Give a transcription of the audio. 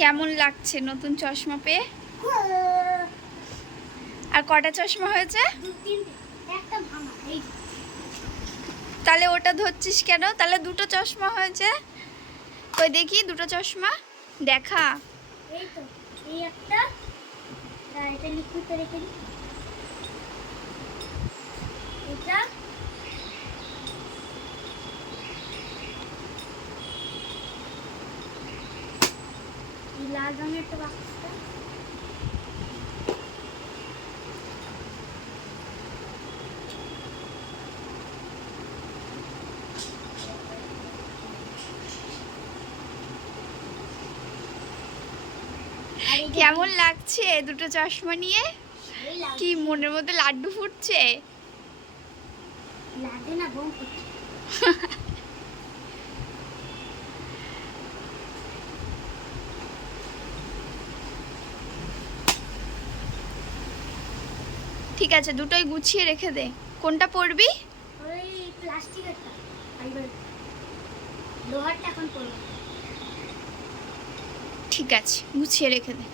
কেমন লাগছে নতুন চশমা পেয়ে? আর কটা চশমা হয়েছে? তাহলে ওটা ধরছিস কেন? তাহলে দুটো চশমা হয়েছে। ওই দেখি, দুটো চশমা। দেখা। এই তো, এই একটা আর এটা লিকুইডটা রেখে দিই এটা এই লাল রঙের একটা বাক্সটা কেমন লাগছে দুটো চশমা নিয়ে? কি মনের মধ্যে লাড্ডু ফুটছে? লাগে না বোম ঠিক আছে দুটোই গুছিয়ে রেখে দে। কোনটা পরবি? ওই প্লাস্টিকেরটা। লোহারটা এখন পড়বে ঠিক আছে গুছিয়ে রেখে দে।